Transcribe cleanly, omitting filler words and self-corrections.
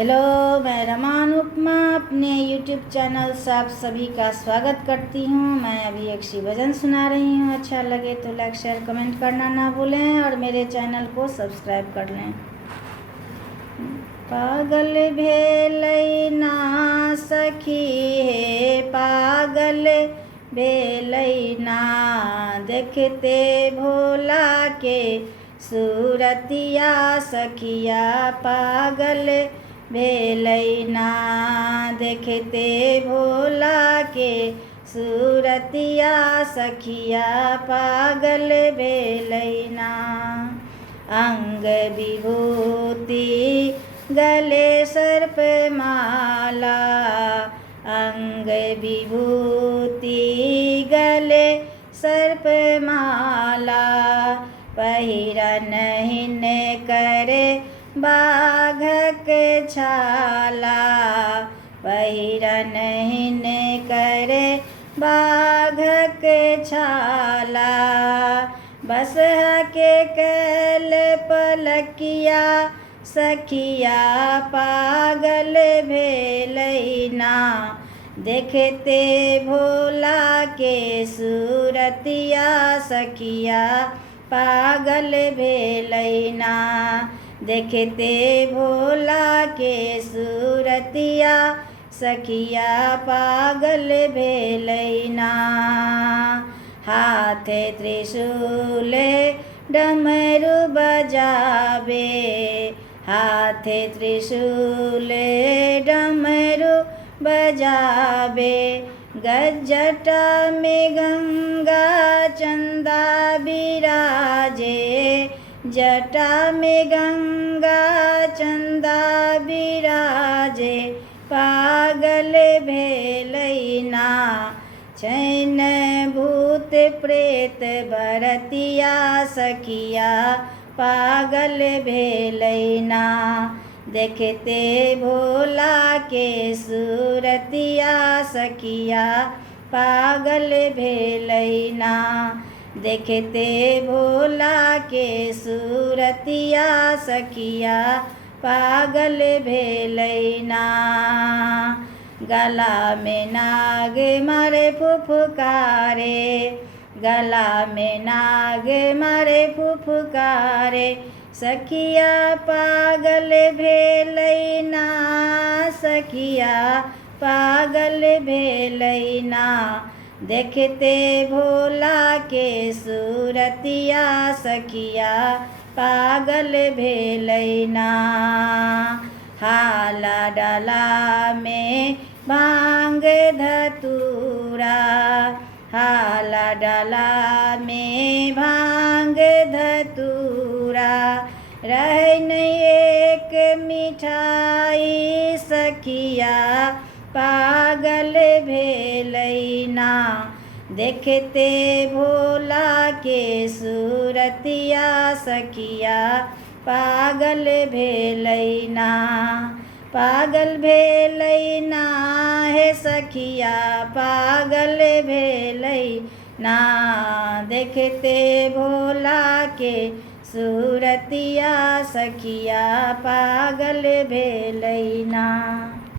Hello, मैं रमान उपमा अपने YouTube channel से आप सभी का स्वागत करती हूँ। मैं अभी एक सी भजन सुना रही हूँ। अच्छा लगे तो लाइक शेयर कमेंट करना ना भूलें और मेरे चैनल को सब्सक्राइब कर लें। पागल भेलै ना सखी हे पागल भेलै ना, देखते भोला के सूरतिया सखिया पागल भेलै ना, देखते भोला के सूरतिया सखिया पागल भेलै ना। अंग विभूति गले सर्प माला, अंग विभूति गले सर्प माला, पहिरन हिन करे बाघक छाला, पहिरन हिन करे बाघक छाला, बसहा के कैल पलकिया सखिया पागल भेलै ना, देखते भोला के सूरतिया सखिया पागल भेलै ना, देखते भोला के सूरतिया सखिया पागल भेलै ना। हाथे त्रिशूल डमरू बजावे, हाथे त्रिशूल डमरू बजावे, गजटा में गंगा चंदा बिराजे, जटा में गंगा चंदा बिराजे, पागल भेलै ना, छैन भूत प्रेत बरतिया सखिया पागल भेलै ना, देखते भोला के सूरतिया सखिया पागल भेलै ना, देखते भोला के सूरतिया सखिया पागल भेलै ना। गला में नाग मारे फुफकारे, गला में नाग मारे फुफकारे, सखिया पागल भेलै ना, सखिया पागल भेलै ना, देखते भोला के सूरतिया सखिया पागल भेलै ना। हाला डाला में भांग धतूरा, हाला डाला में भांग धतूरा, रहे नहीं एक मिठाई सखिया पागल भेलै ना, देखते भोला के सूरतिया सखिया पागल भेलै ना, पागल भेलै ना हे सखिया पागल भेलै ना, देखते भोला के सूरतिया सखिया पागल भेलै ना।